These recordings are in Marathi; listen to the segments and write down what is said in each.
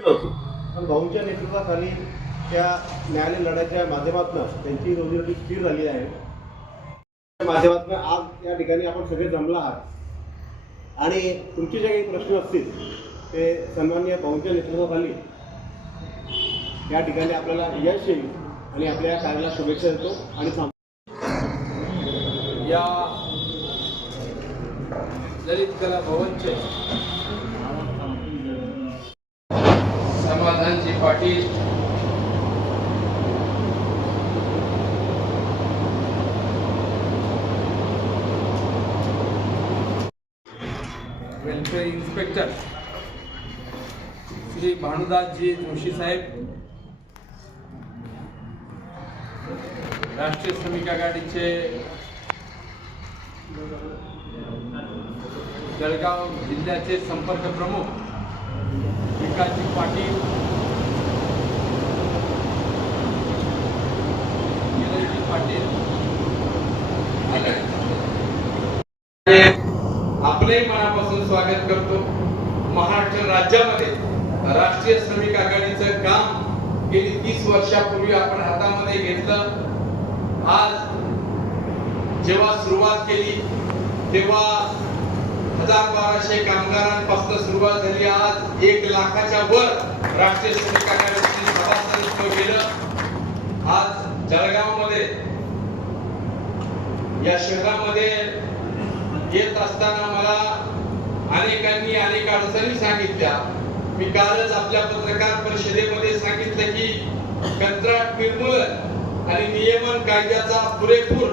पण भाऊंच्या नेतृत्वाखाली त्या न्यायालयीन लढ्याच्या माध्यमातून त्यांची रोजीरोटी स्थिर झाली आहे. त्या माध्यमातून आज या ठिकाणी आपण सगळे जमला आहात. आणि तुमचे जे काही प्रश्न असतील ते सन्माननीय भाऊंच्या नेतृत्वाखाली या ठिकाणी आपल्याला यश येईल आणि आपल्या या कार्याला शुभेच्छा देतो आणि या ललित कला भवनचे समाधानजी पाटील वेलफेअर इन्स्पेक्टर श्री भानुदासजी जोशी साहेब राष्ट्रीय श्रमिक आघाडीचे जळगाव जिल्ह्याचे संपर्क प्रमुख विकासजी पाटील. आपले मनापासून स्वागत करतो. महाराष्ट्र राज्यामध्ये राष्ट्रीय श्रमिक आघाडीचं काम गेली तीस वर्षापूर्वी आपण हातामध्ये घेतलं. आज जेव्हा सुरुवात केली तेव्हा हजार बाराशे कामगारांपासून सुरुवात झाली. आज एक लाखाच्या वर राष्ट्रीय श्रमिक आघाडीचे सभासदत्व केलं. आज जळगावमध्ये या शहरामध्ये येत असताना मला अनेकांनी अनेक अडचणी सांगितल्या. मी कालच आपल्या पत्रकार परिषदेमध्ये सांगितलं की कंत्राट निर्मूलन आणि नियमन कायद्याचा पुरेपूर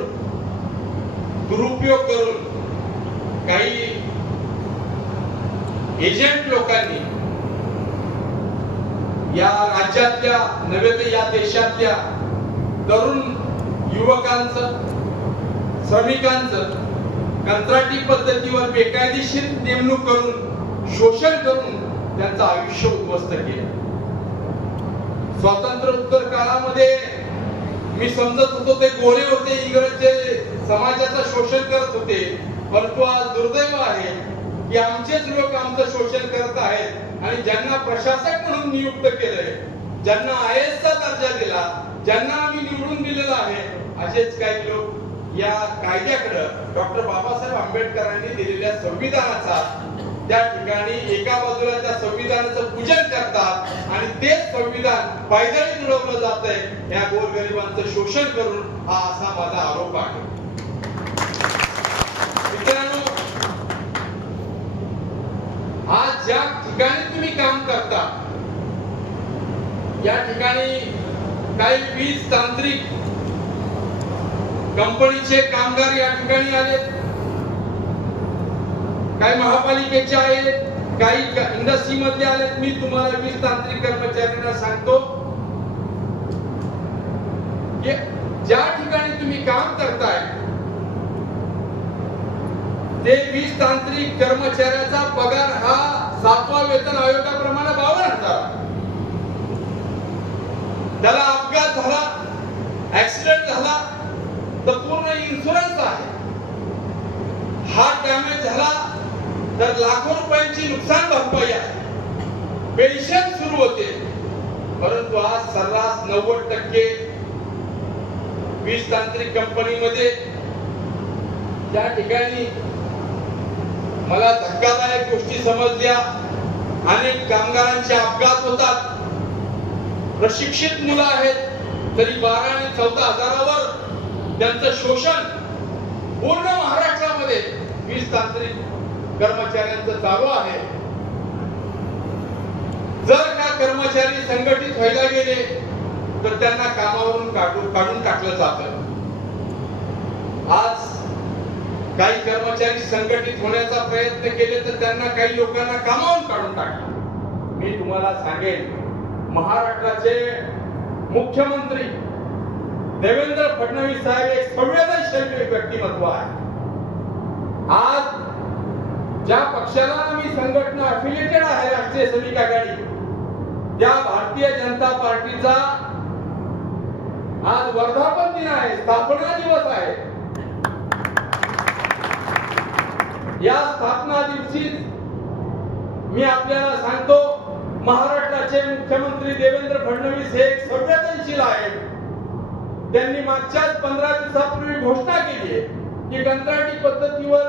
दुरुपयोग करून काही एजंट लोकांनी या राज्यातल्या नव्हे तर या देशातल्या तरुण युवकांचं श्रमिकांचं कंत्राटी पद्धतीवर बेकायदेशीर नेमणूक करून शोषण करून त्यांचं आयुष्य उद्ध्वस्त केलं. स्वातंत्र्योत्तर काळामध्ये मी समजत होतो ते गोरे होते इंग्रज समाजाचं शोषण करत होते परंतु आज दुर्दैव आहे की आमचेच लोक आमचं शोषण करत आहेत आणि ज्यांना प्रशासक म्हणून नियुक्त केलंय ज्यांना आय चा दर्जा दिला ज्यांना आम्ही निवडून दिलेला आहे असेच काही लोक या कायद्याकडं डॉक्टर बाबासाहेब आंबेडकरांनी दिलेल्या संविधानाचा त्या ठिकाणी एका बाजूला त्या संविधानाचं पूजन करतात आणि तेच संविधान पायदळी मिळवलं जात आहे या गोरगरिबांचं शोषण करून हा असा माझा आरोप आहे मित्रांनो आज ज्या ठिकाणी तुम्ही काम करता या ठिकाणी काही वीज तांत्रिक कंपनीचे कामगार या ठिकाणी आले. काही महापालिकेचे आहेत काही इंडस्ट्री मध्ये आलेत. मी तुम्हाला वीज तांत्रिक कर्मचाऱ्यांना सांगतो ज्या ठिकाणी तुम्ही काम करताय ते वीज तांत्रिक कर्मचाऱ्याचा पगार हा सातवा वेतन आयोगा बावन्न हजार त्याला अपघात झाला ऍक्सिडेंट झाला तर पूर्ण इन्शुरन्स आहे हार्ट डॅमेज झाला तर लाखो रुपयांची नुकसान भरपाई आहे. पेन्शन सुरू होते. परंतु आज सर्रास नव्वद टक्के वीज तांत्रिक कंपनीमध्ये त्या ठिकाणी मला धक्कादायक गोष्टी समजल्या. अनेक कामगारांचे अपघात होतात. प्रशिक्षित मुलं आहेत तरी बारा आणि चौदा हजारावर त्यांचं शोषण पूर्ण महाराष्ट्र वीस तांत्रिक कर्मचाऱ्यांचं चालू आहे. जर का कर्मचारी संघटित व्हायला गेले तर त्यांना कामावरून काढून काढून टाकलं जात. आज काही कर्मचारी संघटित होण्याचा प्रयत्न केले तर त्यांना काही लोकांना कामावरून काढून टाकलं मी तुम्हाला सांगेन महाराष्ट्राचे मुख्यमंत्री देवेंद्र फडणवीस साहेब एक संवेदनशील व्यक्तिमत्व आहे. आज ज्या पक्षाला आम्ही संघटना अफिलिएटेड आहे राष्ट्रीय श्रमिक आघाडी त्या भारतीय जनता पार्टीचा आज वर्धापन दिन आहे स्थापना दिवस आहे. या स्थापना दिवशी मी आपल्याला सांगतो महाराष्ट्राचे महाराष्ट्राचे मुख्यमंत्री देवेंद्र फडणवीस हे एक संवेदनशील आहेत. त्यांनी मागच्याच पंधरा दिवसापूर्वी घोषणा केली आहे. की कंत्राटी पद्धतीवर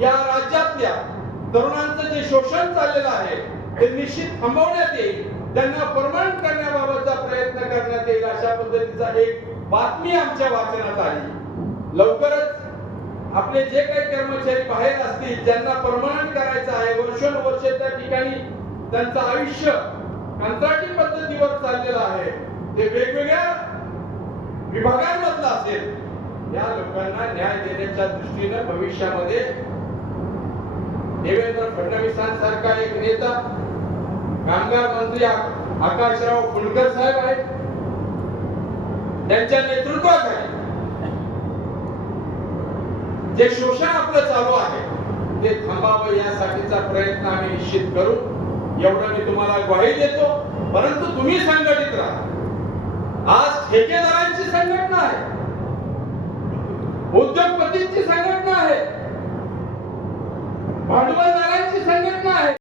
या राज्यातल्या तरुणांचं जे शोषण चाललेलं आहे ते निश्चित थांबवण्यात येईल. त्यांना परमनंट करण्याबाबतचा प्रयत्न करण्यात येईल अशा पद्धतीचा एक बातमी आमच्या वाचनात आली. लवकरच आपले जे काही कर्मचारी बाहेर असतील ज्यांना परमनंट करायचं आहे वर्षानुवर्ष त्या ठिकाणी त्यांचं आयुष्य कंत्राटी पद्धतीवर चाललेलं आहे ते वेगवेगळ्या विभागांमधलं असेल. या लोकांना न्याय देण्याच्या दृष्टीनं भविष्यामध्ये देवेंद्र फडणवीसांसारखा एक नेता कामगार मंत्री आकाशराव फुंडकर साहेब आहेत. त्यांच्या नेतृत्वाखाली जे शोषण आपलं चालू आहे ते थांबावं यासाठीचा प्रयत्न आम्ही निश्चित करू. एवढं मी तुम्हाला ग्वाही देतो. परंतु तुम्ही संघटित राहा. आज ठेकेदारांची संघटना आहे. उद्योगपतींची संघटना आहे. भांडवलदारांची संघटना आहे.